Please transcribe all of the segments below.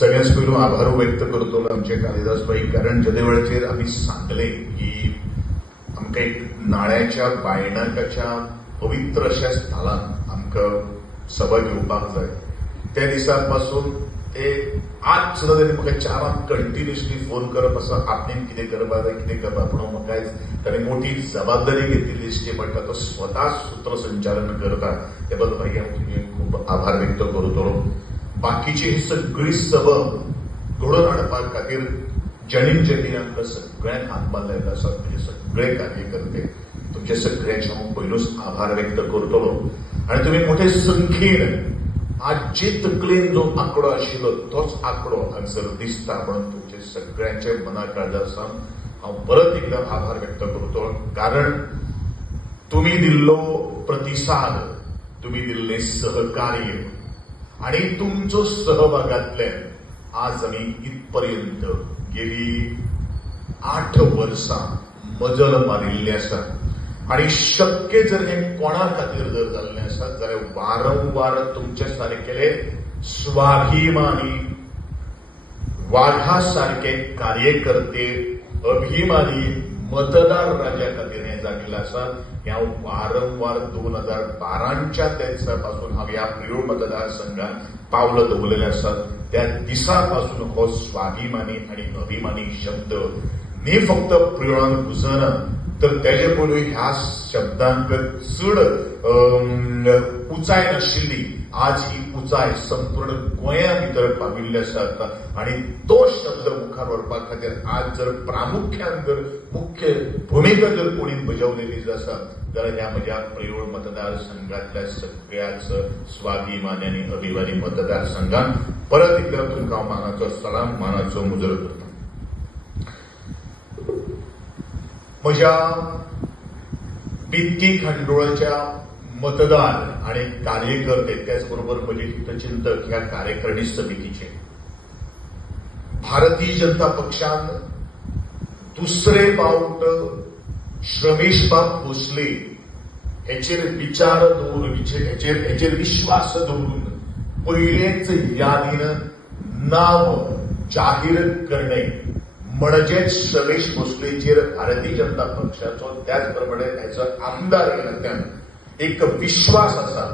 सगळ्याच पयलू आभार व्यक्त करतो आमचे कालिदास भाई, कारण ज्या वेळाचेर आमी सांगले की आमकां एक नाळ्याच्या बायणाकाच्या पवित्र अशा स्थळांत आमकां सभा घेवपाक जाय, त्या दिसा पासून ते आज सुद्धा त्यांनी म्हाका चारांक कंटिन्युअसली फोन करप आसा, आपणें कितें करपा जाय कितें करपा, पूण म्हाका ताणें मोठी जबाबदारी घेतिल्ली दिश्टी पडटा, तो स्वता सूत्रसंचालन करता, ते बद्दल भाई हांव तुमचे खूब आभार व्यक्त करतलो. बाकीची ही सगळी सभा घडोवन हाडपा खातीर ज्यांनी आमकां सगळ्यांक हातभार लायला आसा, म्हणजे सगळे कार्यकर्ते, तुमचे सगळ्यांचे हांव पयलूच आभार व्यक्त करतलो. आणि तुम्ही मोठे संख्येन आज जे तकलेन जो आंकडो आशिल्लो तोच आंकडो हांगसर दिसता, म्हणून तुमचे सगळ्यांचे मना काळजासान हांव परत एकदा आभार व्यक्त करतो, कारण तुम्ही दिल्लो प्रतिसाद, तुम्ही दिल्ले सहकार्य आणि तुमचो सहभागातल्यान आज आमी इथपर्यंत गेली 8 वर्सां मजल मारिल्ली आसा. आणि शक्य जर हे कोणा खातीर जर जाल्लें आसत जाल्यार वारंवार तुमचे सारकेले स्वाभिमानी वाघा सारखे कार्यकर्ते, अभिमानी मतदार राजा खातीर हे जाल्लें आसा. हे हांव वारंवार 2012च्या दिसापासून हांव ह्या प्रियोड मतदारसंघात पावलं दवरलेले आसात. त्या दिसापासून हो स्वाभिमानी आणि अभिमानी शब्द न्ही फक्त प्रियोडान घुसना, तर त्याचे पयलू ह्या शब्दांक चड उंचाय नाशिल्ली, आज ही उंचाय संपूर्ण गोंया भितर पाविल्ली आसा. आणि तो शब्द मुखार व्हरपा खातीर आज जर प्रामुख्यान जर मुख्य भूमिका जर कोणी बजावलेली आसा जाल्यार ह्या म्हज्या प्रियोड मतदारसंघातल्या सगळ्याच स्वाभिमानी आणि अभिमानी मतदारसंघात परत एकदा तुमकां मानाचो सलाम, मानाचो मुजर करता. म्हज्या बित्ती खांडोळाच्या मतदार आणि कार्यकर्ते, त्याचबरोबर म्हजे हितचिंतक ह्या कार्यकारिणी समितीचे भारतीय जनता पक्षान दुसरे फावट श्रमेशबाब भोसले हेचेर विचार दवरून, हेचेर विश्वास दवरून पयलेच यादीन नाव जाहीर करणे म्हणजेच श्रमेश भोसलेचेर भारतीय जनता पक्षाचो, त्याचप्रमाणे त्याचो आमदार केल्यान एक विश्वास आसा.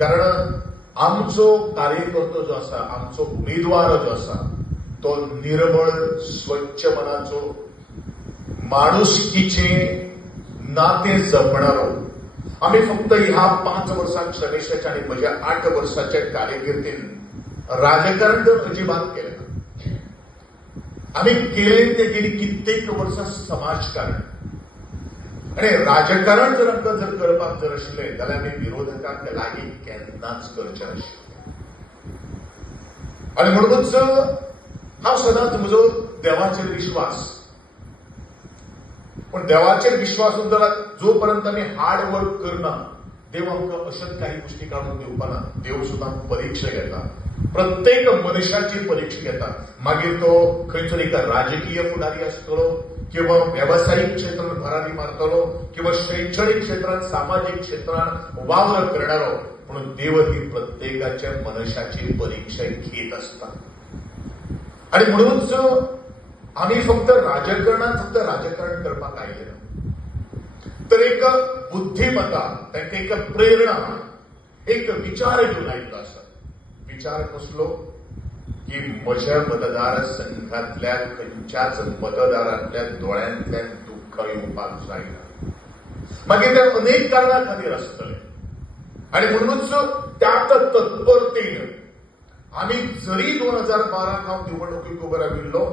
कारण आमचो कार्यकर्तो जो आसा, आमचो उमेदवार जो आसा, तो निर्मळ स्वच्छ मनाचो, माणुसकीचे नाते जपणारो. आम्ही फक्त ह्या 5 वर्सांत श्रमेशाच्या आणि म्हज्या 8 वर्साच्या कार्यकिर्दीन राजकारण तर अजिबात केलें ना. आम्ही केले ते गेली कित्येक वर्सां समाजकारण आणि राजकारण जर आमकां जर करपाक जर आशिल्लें जाल्यार आमी विरोधकांक लागीं केन्नाच करचे नाशिल्ले. आणि म्हणूनच हांव सदांच म्हजो देवाचेर विश्वास, पण देवाचेर विश्वास जो पर्यंत आमी हार्ड वर्क करना, देव आमकां अशेंच काही गोष्टी काडून दिवपाना. देव सुद्दां परीक्षा घेता, प्रत्येक मनशाची परीक्षा घेता. मागीर तो खंयचो एक राजकीय फुडारी आसतलो किंवा व्यावसायिक क्षेत्रात भरारी मारतलो किंवा शैक्षणिक क्षेत्रात, सामाजिक क्षेत्रात वावर करणारो, म्हणून देव ही प्रत्येकाच्या मनशाची परीक्षा घेत असता. आणि म्हणूनच आम्ही फक्त राजकारण करपाक आयले ना, तर एक बुद्धिमत्ता, तांकां एक प्रेरणा, एक विचार घेवन आयिल्लो आसा. विचार कसलो की म्हज्या मतदारसंघातल्या खंयच्याच मतदारांतल्या दोळ्यांतल्यान दुःख येवपाक जायना. मागीर ते अनेक कारणां खातीर आसतले. आणि म्हणूनच त्याच तत्परतेन आम्ही जरी 2012 हांव निवडणुकीक उबो राविल्लो,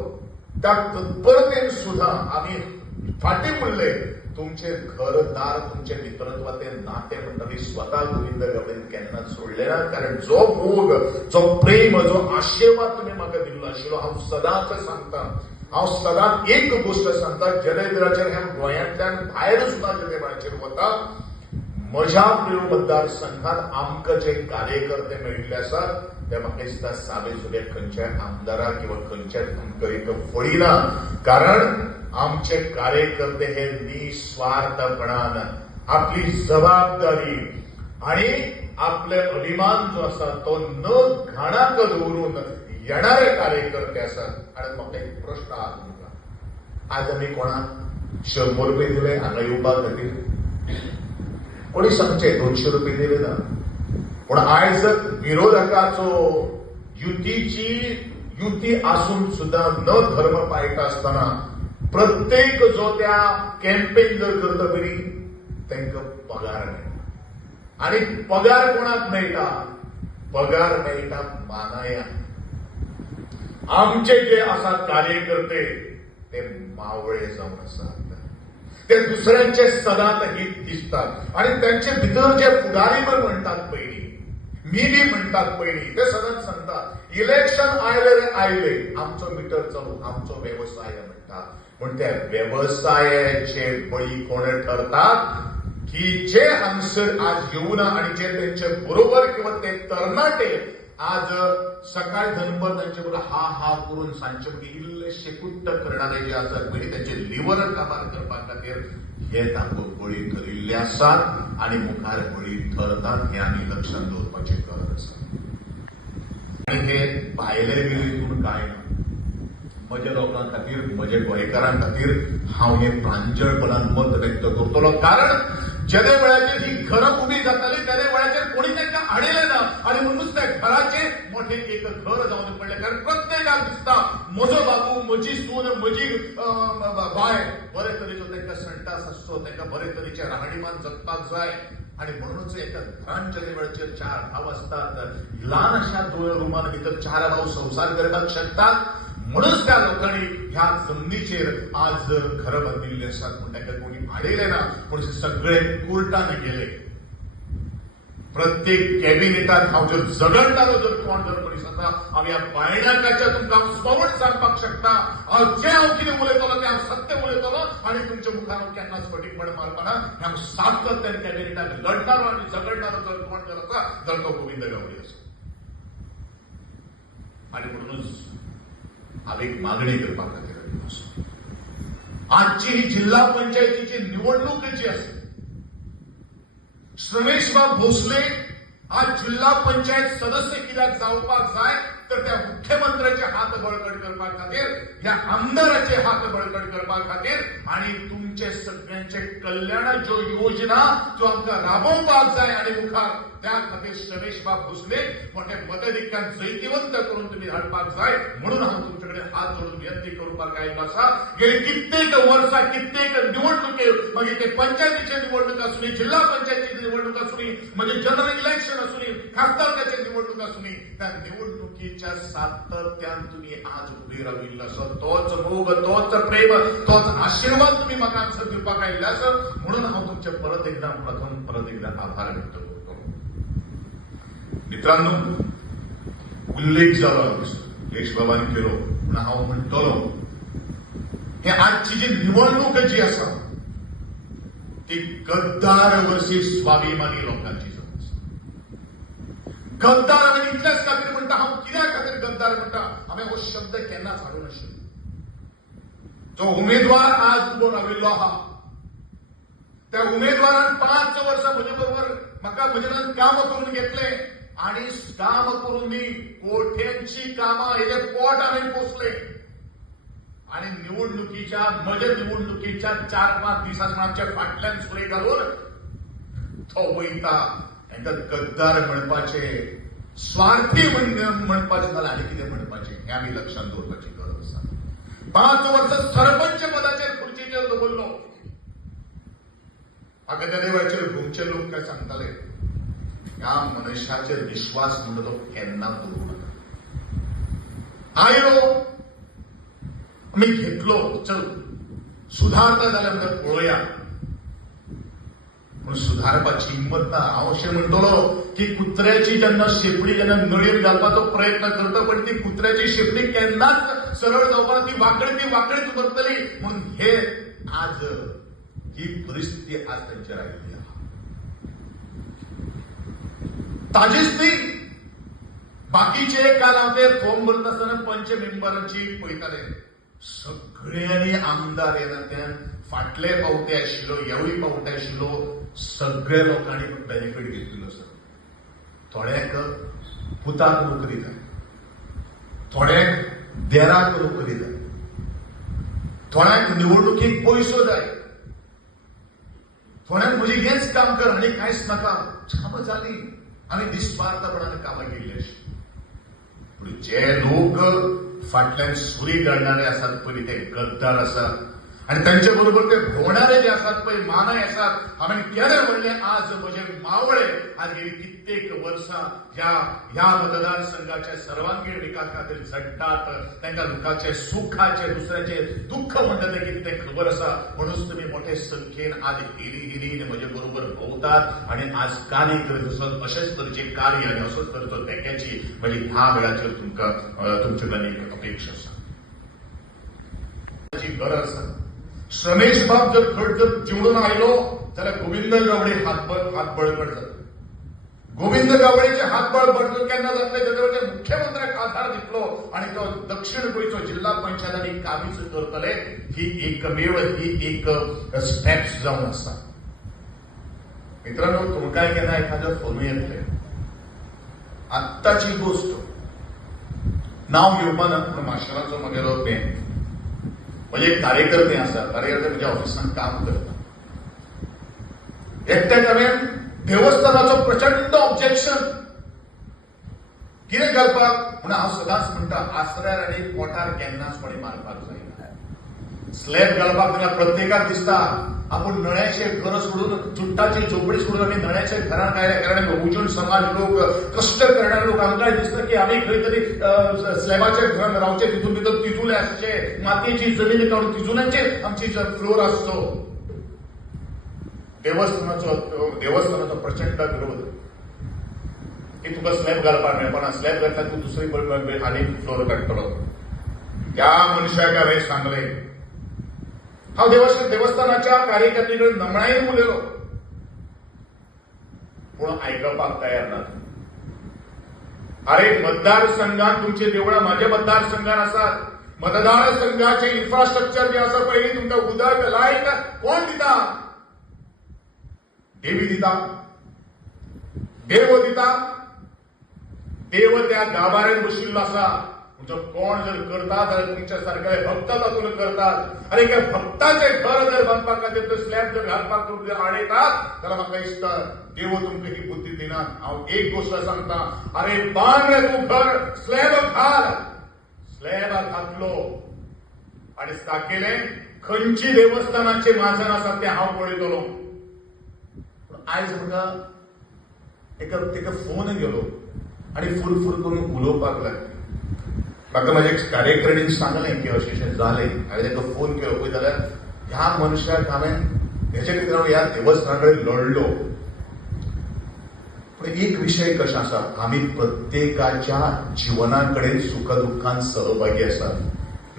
त्या तत्परतेन सुद्धा आम्ही फाटीं उरले. तुमचे घरदार, तुमचे मित्रत्वाचे नाते म्हणटा स्वतः गोविंद गावडेन केन्नाच सोडले ना. कारण जो मोग, जो प्रेम, जो आशीर्वाद तुम्ही म्हाका दिल्लो आशिल्लो, हांव सदांच सांगता, हांव सदांच एक गोष्ट सांगता, जलयदराचेर ह्या गोंयांतल्यान भायर सुद्धा जलयदराचेर वता, म्हज्या प्रियोड मतदारसंघात आमकां जे कार्यकर्ते मेळिल्ले आसात ते म्हाका दिसता साबे सुबे खंयच्याय आमदाराक किंवा खंयच्याय आमकां एक फळिना. कारण आमचे कार्यकर्ते हे निस्वार्थपणान आपली जबाबदारी आणि आपले अभिमान जो आसा तो न घाणाक दवरून येणारे कार्यकर्ते असतात आणि म्हाका एक प्रश्न आहा तुमकां आज आमी कोणाक 100 रुपये दिले हांगा येवपा खातीर कोणी सांगचे 200 रुपये दिले ना पण आयज विरोधकाचो युती आसून सुद्धा न धर्म पाळटा आसतना प्रत्येक जो त्या कॅम्पेन जर करता तरी तांकां पगार मेळटा आणि पगार कोणाक मेळटा पगार मेळटा मानाया आमचे जे आसात कार्यकर्ते ते मावळे जावन आसात ते दुसऱ्यांचे सदांच हित दिसतात आणि त्यांचे भितर जे फुडारी म्हणटात पयलीं मी बी म्हणटात पयलीं ते सदांच सांगतात इलेक्शन आयले रे आयले आमचो मिटर चालू आमचो व्यवसाय म्हणटात पण त्या व्यवसायाचे बळी कोण ठरतात की जे हांगसर आज येऊना आणि जे त्यांचे बरोबर किंवा ते तरणाटे आज सकाळी दनपर तांचे बरोबर हा करून सांजचे मागीर इल्लेशे कुट्ट करणारे जे आसात पयलीं त्यांचे लिव्हर काबार करपा खातीर हे तांकां बळी करिल्ले आसात आणि मुखार बळी ठरतात हे आमी लक्षांत दवरपाची गरज आसा आणि हे भायले वेळेतून कांय ना म्हज्या लोकां खातीर म्हज्या गोंयकारां खातीर हांव हे प्रांजळपणान मत व्यक्त करतलो कारण जेदे वेळाचेर ही घरां उबी जाताली तेदे वेळाचेर कोणी तांकां हाडिल्ले ना आणि म्हणूनच त्या घराचे मोठे एक घर जावन पडले कारण प्रत्येकाक दिसता म्हजो बाबू म्हजी सून म्हजी बाय बरे तरेचो तांकां संटास आसचो तांकां बरे तरेचे राहणीमान जगपाक जाय आणि म्हणूनच एका घरांच्या वेळाचेर 4 भाव असतात ल्हान अशा रुमान भितर 4 भाव संसार करपाक शकतात म्हणूनच त्या लोकांनी ह्या जमनीचेर आज घर बांधिल्ले आसात पूण तांकां कोणी हाडिल्ले ना पूण सगळे कोर्टान गेले प्रत्येक कॅबिनेटात हांव जर झगडटालो जर कोण जर मनीस आसा हांव ह्या बायणाकाच्या तुमकां स्ववट सांगपाक शकता जे हांव कितें उलयतलो तें हांव सत्य उलयतलो आणि तुमच्या मुखार हांव केन्नाच फटीकपण मारपाना हांव सातत्यान कॅबिनेटाक लढटालो आणि झगडटालो जर कोण जर आसा जर तो गोविंद गावडे आसा आणि म्हणूनच हांव एक मागणी करपा खातीर आयिल्लो आसा आजची ही जिल्हा पंचायतीची निवडणूक जी आसा श्रमेशबाब भोसले आज जिल्हा पंचायत सदस्य कित्याक जावपाक जाय तर त्या मुख्यमंत्र्याचे हात बळकट करपा खातीर ह्या आमदाराचे हात बळकट करपा खातीर आणि तुमचे सगळ्यांचे कल्याण ज्यो योजना ज्यो आमकां राबोवपाक जाय आणि मुखार त्या खातीर श्रमेशबाब भोसले मोठे मताधिक्यान जैतिवंत करून तुम्ही हाडपाक जाय म्हणून हांव तुमचे कडेन हात जोडून विनंती करपाक आयिल्लो आसा गेली कित्येक वर्सां कित्येक निवडणुके मागीर ते पंचायतीचे निवडणूक आसूनी जिल्हा पंचायतीची निवडणूक आसूनी म्हणजे जनरल इलेक्शन आसूनी खासदारकाचे निवडणूक आसूनी त्या निवडणुकीच्या सातत्यान तुम्ही आज उबे राविल्लो आसा तोच मोग तोच प्रेम तोच आशीर्वाद तुम्ही म्हाका आमचं दिवपाक आयिल्ले आसा म्हणून हांव तुमचे परत एकदा आभार व्यक्त करतो मित्रांनो उल्लेख झाला यश बाबांनी केलो पण हांव म्हणटलो हे आजची जी निवडणूक जी आसा ती गद्दार वर्सीस स्वाभिमानी लोकांची जावन आसा गद्दार हांवें इतलेच खातीर म्हणटा हांव कित्या खातीर गद्दार म्हणटा हांवें हो शब्द केन्नाच हाडूं नाशिल्लो जो उमेदवार आज उबो राविल्लो आहा त्या उमेदवारान 5 वर्सां म्हजे बरोबर म्हाका म्हजे काम करून घेतले आणि काम करून दी कोट्यांची कामां हेजे पोट हांवें पोसले आणि म्हज्या निवडणुकीच्या 4-5 दिसांनी आमच्या फाटल्यान सुरे घालून तो वयता तांकां गद्दार म्हणपाचे स्वार्थी म्हणपाचे जाल्यार आनी कितें म्हणपाचें हें आमी लक्षांत दवरपाची गरज आसा 5 वर्सां सरपंच पदाचेर खुर्चीचेर दवरलो म्हाका त्या वेळाचेर गोंयचे लोक काय सांगताले ह्या मनशाचेर विश्वास म्हणटा तो केन्ना दवरूं नाका आयलो आमी घेतलो चल सुधारता जाल्यार आमकां पळोवया पूण सुधारपाची हिंमत ना हांव अशें म्हणटलो की कुत्र्याची जेन्ना शेपडी जेन्ना नळयेर घालपाचो प्रयत्न करता पण ती कुत्र्याची शेपडी केन्नाच सरळ जावपाना ती वांकडी उरतली म्हणून हे आज ही परिस्थिती आज तांचेर आयिल्ली आहा ताजीच न्ही बाकीचे काल हांव ते फॉर्म भरता आसतना पंच मेंबरांची पळयताले सगळ्यांनी आमदार येणाऱ्यान फाटले पावटे आशिल्लो ह्योय पावटे आशिल्लो सगळ्या लोकांनी बेनिफीट घेतलेलो आसा थोड्याक पुताक नोकरी जाय थोड्याक देराक नोकरी जाय, थोड्याक निवडणुकीक पयसो जाय, थोड्याक म्हजी हेच काम कर आनी कांयच नाका. कामां जाली आनी निस्वार्थपणान कामां केल्ली अशी. पूण जे लोक फाटल्यान सुरी घालणारे आसात पळय ते गद्दार आसात आणि त्यांच्या बरोबर ते भोवणारे जे असतात पळय मानाय आसात. हांवें केन्ना म्हणलें आज म्हजे मावळे आज गेली कित्येक वर्सां ह्या मतदारसंघाच्या सर्वांगीण विकास खातीर झडटात. तांकां लोकांचे सुखाचे दुसऱ्याचे दुःख म्हणटा ते कितें तें खबर आसा. म्हणूनच तुमी मोठे संख्येन आज हिरी म्हजे बरोबर भोंवतात आनी आज कार्य करीत आसात. अशेंच तरेचे कार्य आनी असोच तरेचो देख्याची म्हजी ह्या वेळाचेर तुमकां तुमचे कडेन एक अपेक्षा आसा, गरज आसा. रमेश बाब जर खट जर निवडून आयलो जाल्यार गोविंद गावडे हात बळकट जाता. गोविंद गावडेचे हात बळकट केन्ना जातले जेन्ना ते मुख्यमंत्र्याक आधार दितलो आणि तो दक्षिण गोंयचो जिल्हा पंचायतांनी कामीच करतले. ही एकमेव ही एक स्टेप्स जावन आसा. मित्रांनो, तुमकां केन्ना एखादो फोन येतले, आत्ताची गोष्ट नाव घेवपाना पूण माशेलाचो म्हगेलो बँक म्हणजे एक कार्यकर्ते आसा, कार्यकर्ते म्हज्या ऑफिसांत काम करता. एकट्याक हांवें देवस्थानाचो प्रचंड ऑब्जेक्शन कितें घालपाक म्हण हांव सदांच म्हणटा आसऱ्यार आनी पोटार केन्नाच कोणी मारपाक जायना. स्लॅब घालपाक तेन्ना प्रत्येकाक दिसता आपूण नळ्याचे घर सोडून चुट्टाची झोपडी सोडून आमी नळ्याच्या घरांत आयल्या कारण बहुजन समाज लोक कश्ट करणारे लोक आमकां दिसता की आमी खंय तरी स्लॅबाच्या घरांत रावचे, तितून भितर तितूले आसचे, मातयेची जमीन काडून तितूनाचेर आमची फ्लोर आसचो. देवस्थानाचो प्रचंड विरोध की तुका स्लॅब घालपाक मेळपाना, स्लॅब घातल्यार तूं दुसरी आनी फ्लोर काडटलो. त्या मनशाक हांवें सांगलें, हांव देवस्थानाच्या कार्यकर्त्यांकडे नमळायेन उलयलो पूण आयकपाक तयार ना. अरे मतदारसंघात तुमचे देवळां म्हाज्या मतदारसंघात आसात. मतदारसंघाचे इन्फ्रास्ट्रक्चर जे आसा पळय तुमकां उदक लायट कोण दिता? देवी दिता, देव दिता. देव त्या गाभाऱ्यात बशिल्लो आसा. कोण जर करता जाल्यार तुमच्या सारखे भक्त तातूंत करतात. अरे एका भक्ताचे घर जर बांदपा खातीर स्लॅब जर घालपाक आडयतात जाल्यार म्हाका दिसता देव तुमकां ही बुद्धी दिनात. हांव एक गोष्ट सांगता, अरे बांद रे तूं घर, स्लॅब घाल. स्लॅब घातलो आनी दाखयलें खंयची देवस्थानाचे माजन आसात ते हांव पळयतलो. आयज म्हाका एका फोन गेलो आनी फुरफुर करून उलोवपाक लागले. म्हाका म्हाज्या कार्यकर्त्यांनी सांगलें की अशें जालें. हांवें ताका फोन केलो पळय जाल्यार ह्या मनशाक हांवें हेचे खातीर हांव ह्या देवस्थाना कडेन लढलो. पूण एक विशय कशें आसा, आमी प्रत्येकाच्या जिवनाकडेन सुखदुख्खान सहभागी आसात.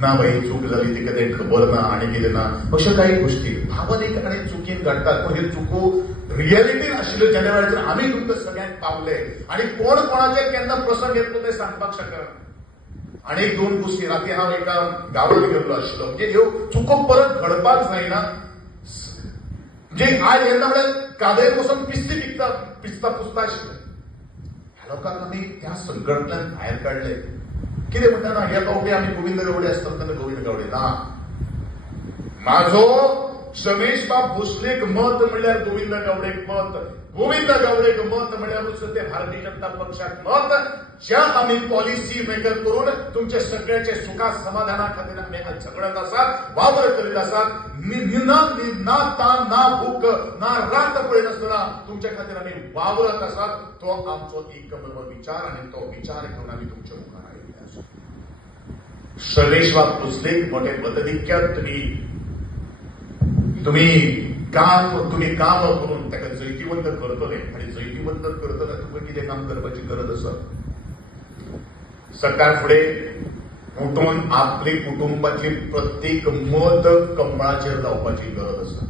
ना बाई चूक जाली तिका तें खबर ना आनी कितें ना अश्यो काही गोष्टी भावनेक आनी चुकीन घडटात. पूण ह्यो चुको रियलिटीन आशिल्ल्यो जेन्ना वेळाचेर आमी तुमकां सगळ्यांक पावले आनी कोण कोणाचेर केन्ना प्रसंग येतलो तें सांगपाक शकना. आणि एक दोन गोष्टी राती हांव एका गांवांत गेल्लो आशिल्लो. म्हणजे ह्यो चुको परत घडपाक जायना. म्हणजे आज येता म्हळ्यार कादय पसून पिस्ता पुसता आशिल्ले. ह्या लोकांक आमी त्या संकटांतल्यान भायर काडले. कितें म्हणटा ना ह्या फावटी आमी गोविंद गावडे आसता तेन्ना गोविंद गावडे ना. म्हाजो रमेश बाब भोसलेक मत म्हणल्यार गोविंद गावडेक मत, गोविंद गावडेक मत म्हणल्यारूच ते भारतीय जनता पक्षाक मत. ज्या आमी पॉलिसी मेकर करून तुमचे सगळ्याचे सुखा समाधाना खातीर आमी आज झगडत आसात, वावर करीत आसात. ना तान ना भूक ना रात पळयनासतना तुमच्या खातीर आमी वावरत आसात. तो आमचो एकमेव विचार आनी तो विचार घेवन आमी तुमच्या मुखार आयिल्ले आसात. रमेश बाब भोसलेक मोठे मताधिक्यात तुम्ही काम करून ताका जैतिवंत करतले आणि जैतिवंत करतना तुका कितें काम करपाची गरज आसा. सरकार फुडें उठून आपली कुटुंबातली प्रत्येक मत कमळाचेर जावपाची गरज आसा.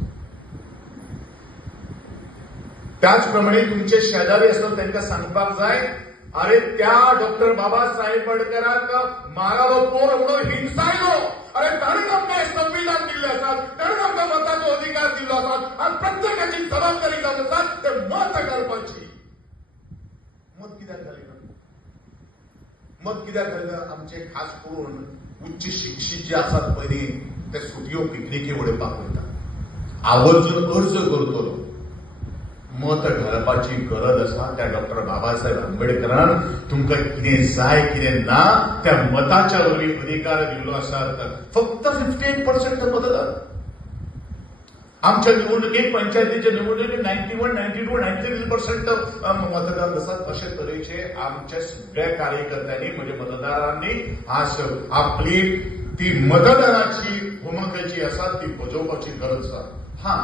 त्याचप्रमाणे तुमचे शेजारी आसतात तांकां सांगपाक जाय, अरे त्या डॉक्टर बाबासाहेब आंबेडकराक मारालो पोर म्हणून हिंसायलो. अरे ताणें आमकां संविधान दिल्लें आसात, ताणें आमकां मताचो अधिकार दिल्लो आसात आनी प्रत्येकाची जबाबदारी जावन आसा ते मत घालपाची. मत कित्याक घालिना? मग कित्याक जाता आमचे खास करून उच्च शिक्षित जे आसात पयली ते सुटयो पिकनिके उडोवपाक वयता, आवर्जून अर्ज करतलो. मत घालपाची गरज आसा त्या डॉक्टर बाबासाहेब आंबेडकरान तुमकां कितें जाय कितें ना त्या मताच्या वरवीं अधिकार दिल्लो आसा. फक्त 58% मतदान. आमच्या निवडणुकीत पंचायतीच्या निवडणुकीत 91, 92, 93% मतदान आसात. अशे तरेचे आमच्या सगळ्या कार्यकर्त्यांनी म्हणजे मतदारांनी आज आपली ती मतदानाची भूमिका जी आसा ती बजोवपाची गरज आसा. हा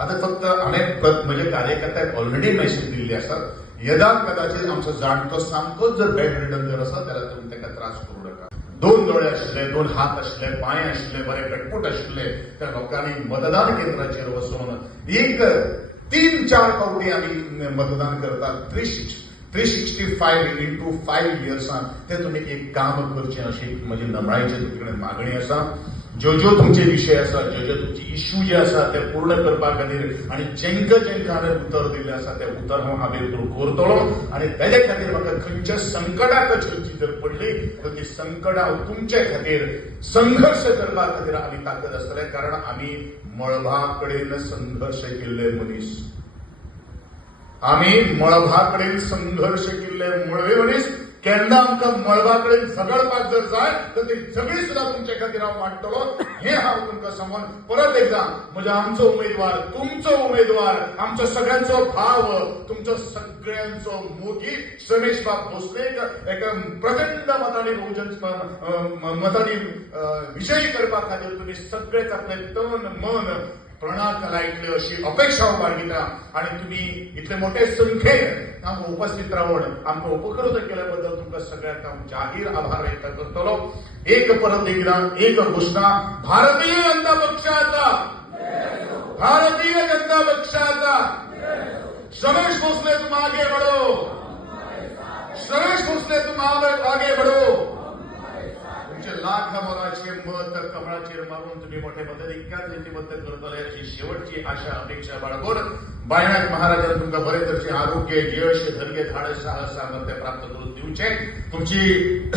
आता फक्त हांवें म्हणजे कार्यकर्त्याक ऑलरेडी मेसेज दिल्ली आसा, यदा कदाचित आमचो जाणटो सामकोच जर बॅड रिटर्न जर आसा जाल्यार तुमी ताका त्रास करूं नका. 2 दोळे आशिल्ले, 2 हात आशिल्ले, पांय आशिल्ले, बरे कटपूट आशिल्ले त्या लोकांनी मतदान केंद्राचेर वचून 3-4 फावटी आमी मतदान करतात. 365 into 5 yearsaan ते तुम्ही एक काम करचें अशी म्हजी नमळायेची तुमचे कडेन मागणी आसा. ज्यो तुमचे विषय आसा, ज्यो तुमचे इश्यू जे आसा ते पूर्ण करपा खातीर आनी जेंका हांवें उतर दिल्लें आसा ते उतर हांव थ्रू करतलो. आनी तेजे खातीर म्हाका खंयच्या संकटाक खंयची जर पडली तर ती संकटां तुमचे खातीर संघर्ष करपा खातीर आमी ताकद आसतले. कारण आमी मळभा कडेन संघर्ष केल्ले मनीस, आमी मळभा कडेन संघर्ष केल्ले मळवे मनीस. केन्ना आमकां मळबा कडेन झगडपाक जर जाय तर ती झगडी सुद्धा तुमचे खातीर हांव मांडटलो. हे हांव तुमकां सांगून परत एकदा म्हणजे आमचो उमेदवार, तुमचो उमेदवार, आमचो सगळ्यांचो भाव, तुमचो सगळ्यांचो मोगी रमेश बाब भोसलेक एका प्रचंड मतांनी बहुजन मतांनी विजयी करपा खातीर तुमी सगळेच आपले तन मन प्रणाक लायतले अशी अपेक्षा हांव बाळगिता. आणि तुम्ही इतले मोठे संख्येन आमकां उपस्थित रावून आमकां उपकृत केल्या बद्दल तुमकां सगळ्यांक हांव जाहीर आभार व्यक्त करतलो. एक परत एकदा एक घोषणा, भारतीय जनता पक्षाचा, भारतीय जनता पक्षाचा रमेश भोसले तुम आगे बढ़ो, रमेश भोसले तुम आगे बढ़ो. लाख मोलाचे मत कमळाचेर मारून तुम्ही मोठे मताधिक्यात मत करतले अशी शेवटची आशा अपेक्षा बाळगून बायनाथ महाराजांनी तुमकां बरे तरेचे आरोग्य, यश, धैर्य, धाडस, साहस, सामर्थ्य प्राप्त करून दिवचे. तुमची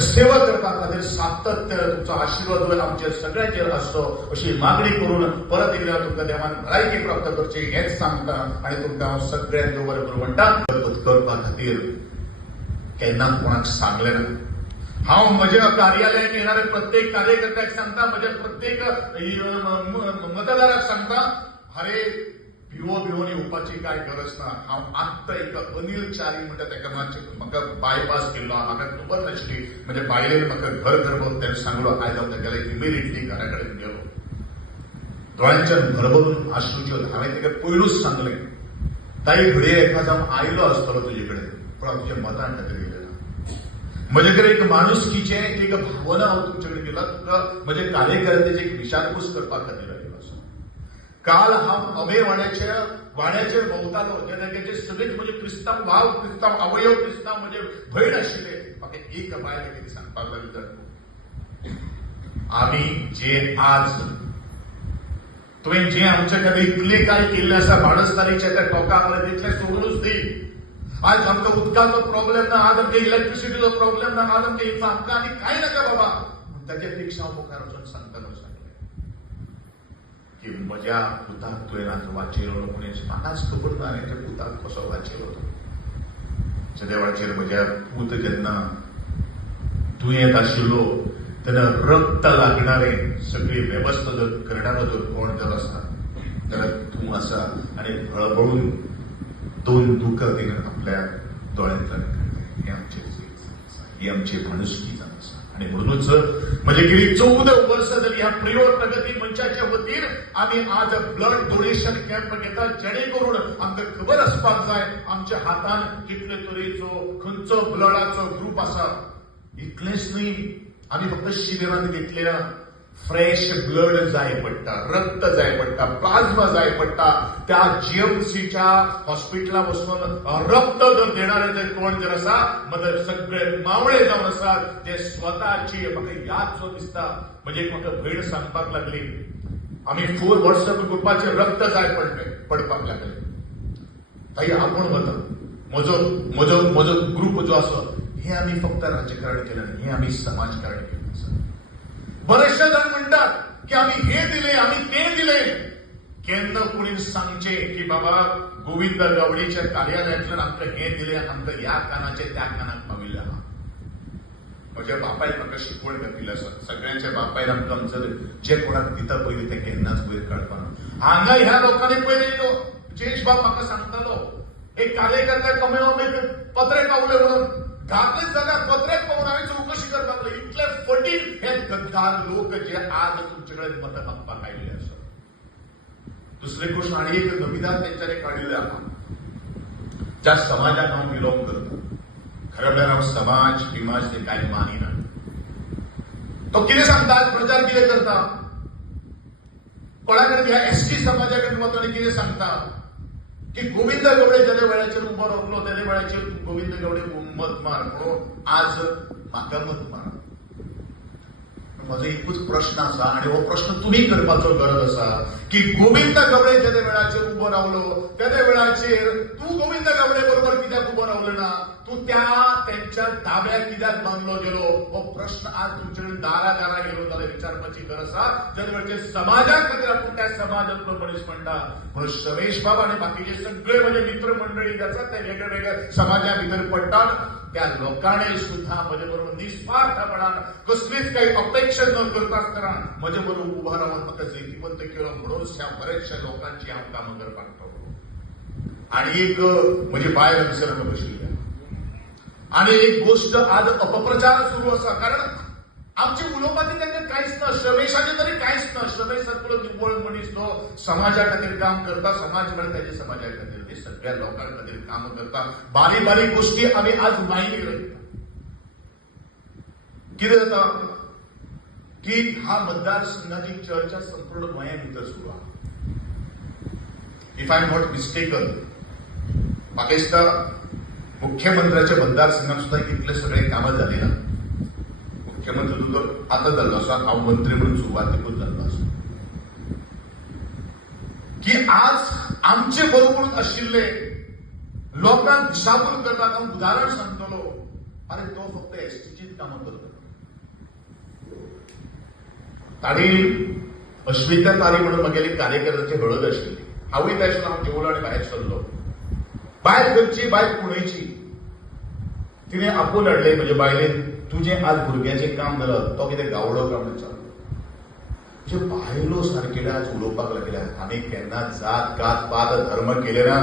सेवा करपा खातीर सातत्य तुमचो आशीर्वाद आमचेर सगळ्यांचेर आसचो अशी मागणी करून परत एकदा तुमकां देवान भलायकी प्राप्त करची हेच सांगता. आणि तुमकां हांव सगळ्यांक बरें करून म्हणटा, करपा खातीर केन्नाच कोणाक सांगलें ना. हांव म्हज्या कार्यालयात येणाऱ्या प्रत्येक कार्यकर्त्याक सांगता, म्हज्या प्रत्येक मतदाराक सांगता, अरे भिवून येवपाची काय गरज ना. हांव आत्ता एक अनिल च्यारी म्हणटा ताका मातशें म्हाका बायपास केल्लो, म्हाका खबर नाशिल्ली. म्हणजे बायलेन म्हाका घर भरून ताणें सांगलो, आयज हांव ताका इमिडिएटली घरा कडेन गेलो. दोळ्यांच्यान भरभरून आश्रूच्यो हांवें ताका पयलूच सांगलें, ताई घडये एका जावन आयलो आसतलो तुजे कडेन, पूण हांव तुज्या मतां खातीर गेलें ना. म्हजे कडेन एक माणुसकीचे एक भावना हांव तुमचे कडेन केला, तुका म्हजे कार्यकर्त्याची एक विचारपूस करपा खातीर आयलो आसा. काल हांव अभय वाड्याचेर भोंवतालो, ज्या जाग्याचेर सगळेच म्हजे क्रिस्तांव भाव, क्रिस्तांव आवयव, क्रिस्तांव म्हजे भयण आशिल्ले. म्हाका एक बायल कितें सांगपाक लागली तर, आमी जे आज तुवें जे आमचे खातीर इतले काय केल्लें आसा बाणस्तारीच्या त्या टोका पर्यंत तितलें सोडूनच दी. आज आमकां उदकाचो प्रॉब्लेम ना, आज आमकां इलेक्ट्रिसिटीचो प्रॉब्लेम ना, आज आमकां आमकां आनी कांय नाका बाबा. ताचे पेक्षा हांव मुखार वचून सांगतालो की म्हज्या पुताक तुवें आज वाचयलो मनीस, म्हाकाच खबर ना हांवें त्या पुताक कसो वाचयलो तो. ज्या देवाचेर म्हज्या पूत जेन्ना दुयेंत आशिल्लो तेन्ना रक्त लागणारे सगळी वेवस्था जर करणारो जर कोण जर आसा जाल्यार तूं आसा. आनी हळबळून 2 दुःख तिणें आपल्या दोळ्यांतल्यान काडलें. हें आमचें ही आमची माणुसकी जावन आसा. आनी म्हणूनच म्हणजे गेली 14 वर्सां जाली ह्या प्रियोड प्रगती मंचाच्या वतीन आमी आज ब्लड डोनेशन कॅम्प घेतात, जेणे करून आमकां खबर आसपाक जाय आमच्या हातान कितले तरेचो खंयचो ब्लडाचो ग्रूप आसा. इतलेंच न्ही, आमी फक्त शिबिरांत घेतलेल्या फ्रेश ब्लड जाय पडटा, रक्त जाय पडटा, प्लाझ्मा जाय पडटा. त्या जीएमसीच्या हॉस्पिटलात वचून रक्त जर देणारे जर कोण जर आसा मदर सगळे मावळे जावन आसात ते स्वताची म्हाका याद जो दिसता. म्हणजे म्हाका भयण सांगपाक लागली, आमी 4 व्हॉट्सअप ग्रुपाचेर रक्त जाय पडपाक लागले. ताई आपूण वता, म्हजो ग्रुप जो आसा हे आम्ही फक्त राजकारण केलं नाही, हे आम्ही समाजकारण केलं सर. बरेचसे जण म्हणतात की आम्ही हे दिले, आम्ही ते दिले. केन्ना कुणी सांगचे की बाबा गोविंद गावडेच्या कार्यालयातलं आमकां हे दिले, आमकां ह्या कानाचे त्या कानाक पाविल्ले आहा. म्हज्या बापायन म्हाका शिकवण घातिल्ली आसा. सगळ्यांच्या बापायन आमकां आमचं जे कोणाक दिता पयलीं ते केन्नाच वयर काडपाना. हांगा ह्या लोकांनी पयलीं जयेश बाब म्हाका सांगतालो, एक कार्यकर्ते कमेव पत्रे पावले म्हणून घातलेच जाल्यार पत्रेक पावून हांवें चवकशी करपाक लागली. इतले फटीन हे गद्दार लोक जे आज तुमचे कडेन मतां मागपाक आयिल्ले आसा. दुसरी गोष्ट आनी एक नविदान तेंच्यांनी काडिल्ले आहा, ज्या समाजाक हांव बिलॉंग करता. खरें म्हळ्यार हांव समाज बिमाज ते कांय मानिना. तो कितें सांगता, प्रचार कितें करता, कोणाकडेन ह्या एसटी समाजा कडेन वता आनी कितें सांगता की गोविंद गावडे ज्या वेळाचेर उबो रावलो त्या वेळाचेर गोविंद गावडे मत मार, म्हणून आज म्हाका मत मार. म्हजो एकूच प्रश्न आसा आनी हो प्रश्न तुमी करपाचो गरज आसा की गोविंद गावडे ज्या वेळाचेर उबो रावलो त्या वेळाचेर तूं गोविंद गावडे बरोबर कित्याक उबो रावलो ना, तूं त्यांच्या ताब्यात कित्याक बांदलो गेलो, हो प्रश्न आज तुमचे कडेन दारा गेलो जाल्यार विचारपाची गरज आसा. ज्या वेळाचेर समाजा खातीर आपूण त्या समाजांतलो मनीस म्हणटा. म्हणून रमेश बाबा आनी बाकीचे सगळे म्हजे मित्र मंडळी जे आसात ते वेगळे वेगळे समाजा भितर पडटात. त्या लोकांनी सुद्धा म्हजे बरोबर निस्वार्थपणान कसलीच काही अपेक्षा न करता आसतना म्हजे बरोबर उभा रावन म्हाका जैतिवंत केलो. म्हणून ह्या बऱ्याचशा लोकांची हांव कामां करपाक पावलो. आनी एक म्हजी बायल विसरत बशिल्ली आनी एक गोष्ट आज अपप्रचार सुरू आसा. कारण आमची उलोवपाची तांकां कांयच ना, रमेशाचें तरी कांयच ना. रमेश सारको निव्वळ मनीस तो समाजा खातीर काम करता, समाज म्हणून ताच्या समाजा खातीर ते सगळ्या लोकां खातीर काम करता. बारीक बारीक गोष्टी आमी आज मायनी रयता. कितें जाता की ह्या मतदारसंघाची चर्चा संपूर्ण गोंया भितर सुरू आहा. If I am not mistaken, म्हाका दिसता मुख्यमंत्र्याच्या मतदारसंघात सुद्धा इतले सगळे कामां जाली ना. मुख्यमंत्री तुजो आतां जाल्लो आसा, हांव मंत्री म्हणून सुरवातीकूच जाल्लो आसा. की आज आमचे बरोबर आशिल्ले लोकांक दिशाभूल करतात. हांव उदाहरण सांगतलो, अरे तो फक्त एसटीचीच कामां करता. ताणी अश्विता तारी म्हणून म्हगेली कार्यकर्त्याची हळद आशिल्ली. हांवूय त्याच्यान हांव जेवलो आनी भायर सरलो. बायल खंयची, बायल पुणेची. तिने आपूण हाडले म्हणजे बायलेन, तुजें आज भुरग्याचें काम जालां तो कितें गावडो काम चालू. म्हणजे बायलो सारकेले आज उलोवपाक लागल्या. आमी केन्ना जात गात पात धर्म केले ना.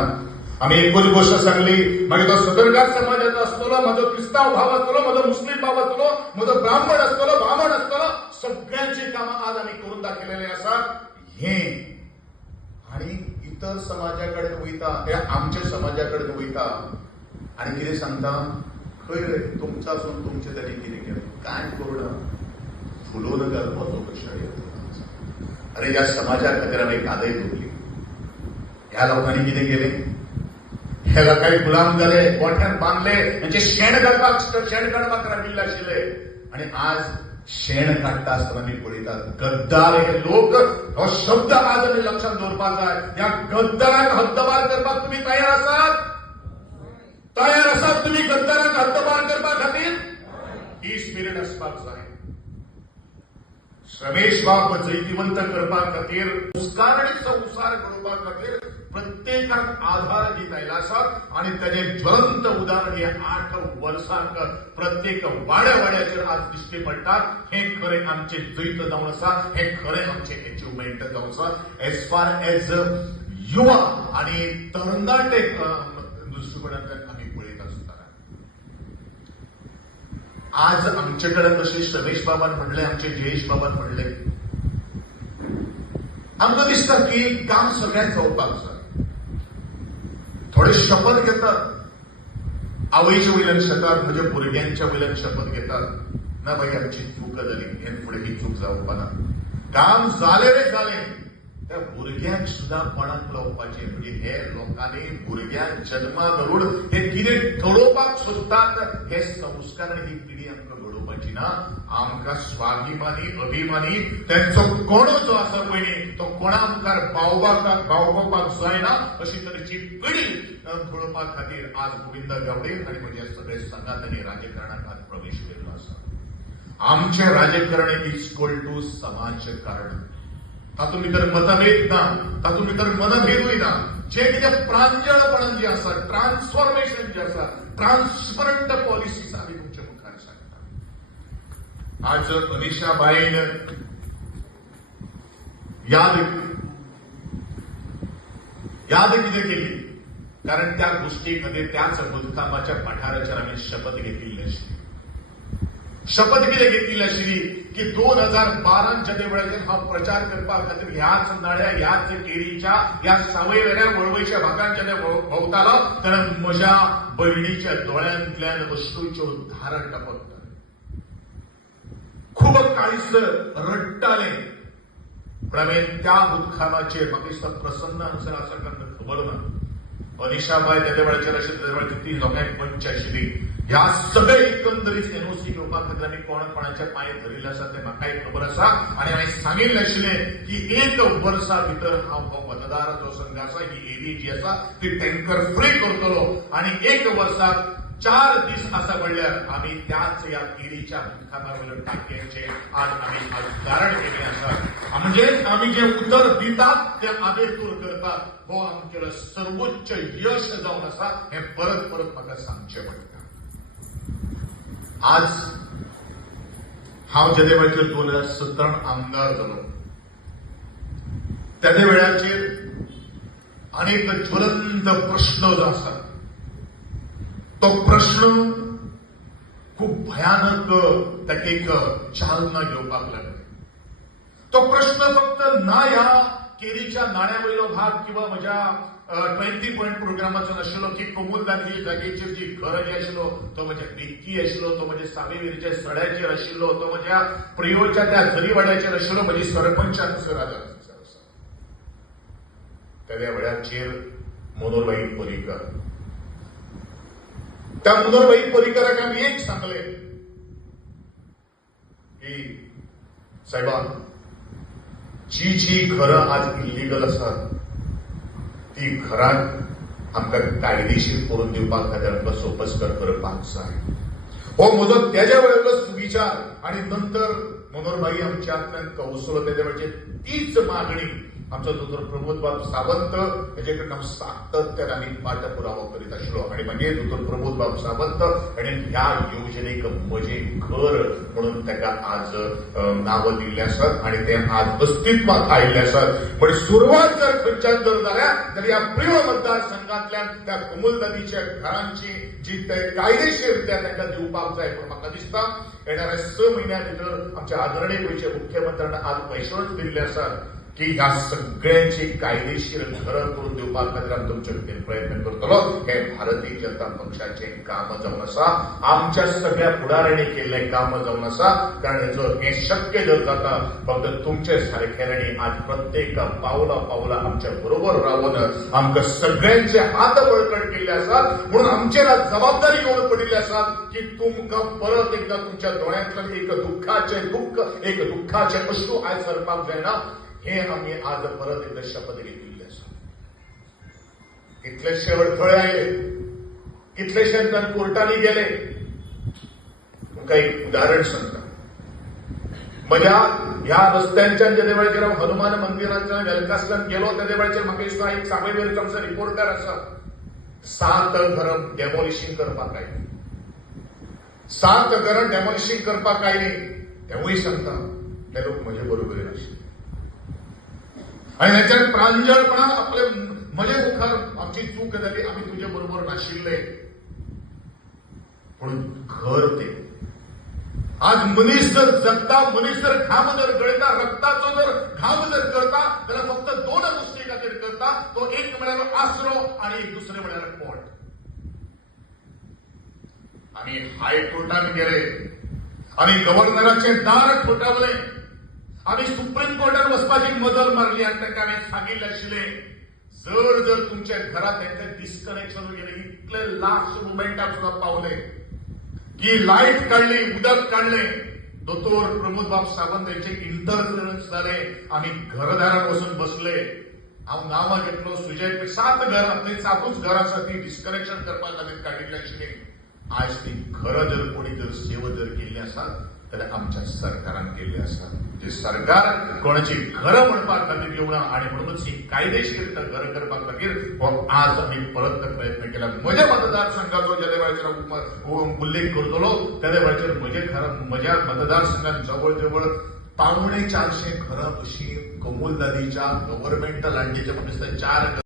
आमी एकूच गोष्ट सांगली, मागीर तो सदरकार समाजाचो आसतलो, म्हजो क्रिस्तांव भाव आसतलो, म्हजो मुस्लीम भाव आसतलो, म्हजो ब्राह्मण आसतलो, ब्राह्मण आसतलो, सगळ्यांची कामां आज आमी करून दाखयलेली आसात. हे आनी इतर समाजाकडे वयता, ते आमच्या समाजाकडे वयता आनी कितें सांगता, खंय रे तुमचा असून तुमचे तरी कितें केलें, कांय करूना, फुलोवन घालपाचो कशाळी येता. अरे ह्या समाजा खातीर आमी कादय दवरली. ह्या लोकांनी कितें केलें, ह्या लोकांनी गुलाम जाले, गोठ्यान बांदले, म्हणजे शेण काडपाक राबिल्ले आशिल्ले. आनी आज शेण काडटा आसतना आमी पळयतात गद्दार हे लोक. हो शब्द आज आमी लक्षात दवरपाक जाय. ह्या गद्दाराक हद्दपार करपाक तुमी तयार आसात? तयार आसात तुमी गद्दाराक हद्दपार करपा खातीर? ही स्पिरीट आसपाक जाय. रमेश बाब जैतिवंत करपा खातीर, संस्कार आनी संसार घडोवपा खातीर प्रत्येकाक आधार दीत आयला आसात. आनी ताचें ज्वलंत उदाहरण हे 8 वर्सांक प्रत्येक वाड्याचेर आज दिश्टी पडटात. हे खरें आमचें जैत जावन आसा, हे खरें आमचें अचिव्हमेंट जावन आसा. एज फार एज युवा आनी तरणाटे दृश्टीकोनांतल्यान आमी पळयत आसतना आज आमचे कडेन जशें रमेश बाबान म्हणलें, आमचे जयेश बाबान म्हणलें, आमकां दिसता की काम सगळ्यांक जावपाक जाय. थोडे शपथ घेतात, आवयच्या वयल्यान शेतात, म्हज्या भुरग्यांच्या वयल्यान शपथ घेतात, ना भाई आमची चूक जाली, हे फुडें ही चूक जावपाना. काम जालें रे जालें, त्या भुरग्यांक सुद्धा पणाक लावपाचें. म्हणजे हे लोकांनी भुरग्यांक जन्मा धरून हे कितें घडोवपाक सोदतात, हे संस्कार ही पिढी आमकां घडोवपाची नावाची ना आमका स्वाभिमानी अभिमानी त्यांचो कोणच असा पयली तो कोणा मुखार बावपाक जायना अशी तरेची पिढी घडोवपा खातीर आज गोविंद गावडे आणि म्हज्या सगळे संघातनी राजकारणात आज प्रवेश केल्लो आसा. आमचे राजकारण इज इक्वल टू समाजकारण. तातूंत भितर मतभेद ना, तातूंत भितर मनभेदूय ना. जे कितें प्रांजळपणान जे आसा, ट्रान्सफॉर्मेशन जे आसा, ट्रान्सपरंट पॉलिसीज आमी तुमच्या मुखार सांगता. आज मनीषाबाईन याद कितें केली, कारण त्या गोष्टी खातीर त्याच मुद्दामाच्या पठाराचेर आमी शपथ घेतिल्ली आशिल्ली. शपथ कितें घेतिल्ली आशिल्ली की 2012 ज्या वेळाचेर हांव प्रचार करपा खातीर ह्याच नाळ्या ह्याच केरीच्या ह्या सावयवेऱ्या वळवयच्या भागांत जेन्ना भोंवतालो तेन्ना म्हज्या भयणीच्या दोळ्यांतल्यान अश्रूच्यो धार टपकताले. खूब काळीस रडटाले. पण हांवें त्या मुखामाचेर म्हाका दिसता प्रसन्न आन्सर आसा काय खबर ना. मनीषाबाई त्या वेळाचेर आशिल्ली, त्या वेळाचेर ती लोकांक पंच आशिल्ली. ह्या सगळे एकंदरीत एनओसी घेवपा खातीर आमी कोणाच्या पांय धरिल्ले आसा ते म्हाकाय खबर आसा. आणि हांवें सांगिल्लें आशिल्लें की 1 वर्सा भितर हांव हो मतदार जो संघ आसा ही एरिया जी आसा ती टँकर फ्री करतलो. आणि 1 वर्साक 4 दीस आसा म्हणल्यार आमी त्याच ह्या एरियाच्या मुखामावयल्या टाकयांचे आज आमी उदाहरण केलें आसा. म्हणजे आमी जे उतर दितात ते आबेतूर करतात. हो आमचें सर्वोच्च यश जावन आसा हें परत परत म्हाका सांगचें पडटा. आज हांव जे वेळाचेर 2017 आमदार जालो त्या वेळाचेर अनेक ज्वलंत प्रश्न जो आसा तो प्रश्न खूप भयानक ताका एक चालना घेवपाक लागले. तो प्रश्न फक्त ना ह्या केरीच्या नाण्यावयलो भाग किंवा म्हज्या 20 पॉइंट प्रोग्रामाचो नाशिल्लो की कोमुलदारी जागेचेर जी घर जे आशिल्लो तो म्हज्या बेक्की आशिल्लो, तो म्हज्या सावेवेरीच्या सड्याचेर आशिल्लो, तो म्हज्या प्रियोच्या त्या झरीवाड्याचेर आशिल्लो, म्हजी सरपंचांचो राजा आसा. त्या वेळाचेर मनोहरभाई पर्रीकर, त्या मनोहरभाई पर्रीकराक आमी एक सांगले की सायबा जी घरां आज इल्लीगल आसात ती घरांत आमकां कायदेशीर करून दिवपा खातीर आमकां सोपस्कर करपाक जाय. हो म्हजो तेज्या वेळेचो सुविचार. आणि नंतर मनोहरभाई आमच्यातल्यान कवसलो तेज्या वेळाचेर तीच मागणी आमचो दोतोर प्रमोद बाब सावंत हेजे कडल्यान हांव सातत्यान आमी पाठपुरावो करीत आशिल्लो. आणि मागीर दोतोर प्रमोद बाब सावंत हाणें ह्या योजनेक म्हजें घर म्हणून ताका आज नांव दिल्लें आसात आणि ते आज अस्तित्वात आयिल्ले आसात. पण सुरवात जर खंयच्यान जर जाल्या जाल्यार ह्या प्रिय मतदारसंघांतल्यान त्या कोमुल नदीच्या घरांची जी कायदेशीररित्या तांकां दिवपाक जाय. पूण म्हाका दिसता येणाऱ्या 6 म्हयन्या भितर आमच्या आदरणीय गोंयचे मुख्यमंत्र्यान आज पैशाच दिल्ले आसात की ह्या सगळ्यांची कायदेशीर घरं करून दिवपा खातीर आमी तुमचे खातीर प्रयत्न करतलो. हे भारतीय जनता पक्षाचे काम जावन आसा, आमच्या सगळ्या फुडाऱ्यांनी केल्लें काम जावन आसा. कारण हे शक्य जर जाता फक्त तुमचे सारकेल्यांनी आज प्रत्येक पावला आमच्या बरोबर रावन आमकां सगळ्यांचे हात बळकट केल्ले आसात. म्हणून आमचेर आज जबाबदारी घेवन पडिल्ली आसा की तुमकां परत एकदा तुमच्या दोळ्यांतल्यान एक दुःखाचे अश्रू आयज सरपाक जायना. हे आम्ही आज परत एकदा शपथ घेतलेली आसा. कितलेशे अडथळे आयले, कितलेशे जण कोर्टांनी गेले. तुमका एक उदाहरण सांगता. म्हज्या ह्या रस्त्यांच्यान जे वेळाचेर हांव हनुमान मंदिराच्या वेलकासल्यान गेलो त्या वेळाचेर म्हाका दिसता एक सावयवेरेचो आमचो रिपोर्टर आसा. 7 घरां डेमोलिशन करपाक आयली. 7 घरां डेमोलिशन करपाक आयली. तेवूय सांगता ते लोक म्हजे बरोबर आशिल्ले. आणि ह्याच्यात प्रांजळपणा आपले म्हजे मुखार आमची चूक जाली, आम्ही तुझे बरोबर नाशिल्ले. पण घर ते आज मनीस जर जगता, मनीस जर घाम जर गळता, रक्ताचो जर घाम जर करता जाल्यार फक्त 2 गोष्टी खातीर करता. तो एक म्हळ्यार आसरो आणि एक दुसरे म्हळ्यार पोट. आम्ही हायकोर्टात गेले, आम्ही गव्हर्नराचे दार ठोठावले, आम्ही सुप्रीम कोर्टात वचपाची मजल मारली. आणि ताका हांवें सांगिल्लें आशिल्लें जर तुमच्या घरात तांकां डिस्कनेक्शन गेले, इतले लास्ट मुमेंटाक सुद्दां पावले की लाईट काढली, उदक काढले, दोतोर प्रमोद बाब सावंत यांचे इंटरफरन्स झाले. आम्ही घरदारापासून बसले, हांव नांवां घेतलो सुजय 7 घरां, ते 7च घरांसाठी डिस्कनेक्शन करपाक खातीर काडिल्ले आशिल्ले. आज ती घरां जर कोणी जर सेवा जर केल्ली आसात जाल्यार आमच्या सरकारान केल्ली आसात. जे सरकार कोणाची घरं म्हणपा खातीर येवना आणि म्हणूनच ही कायदेशीर घरं करपा खातीर हो आज आम्ही परत प्रयत्न केला. म्हज्या मतदारसंघाचो ज्या वेळाचेर उल्लेख करतलो त्या वेळाचेर म्हज्या मतदारसंघात जवळ जवळ 450 घरं अशी कबूलदारीच्या गव्हर्नमेंटल आणलीच्या 4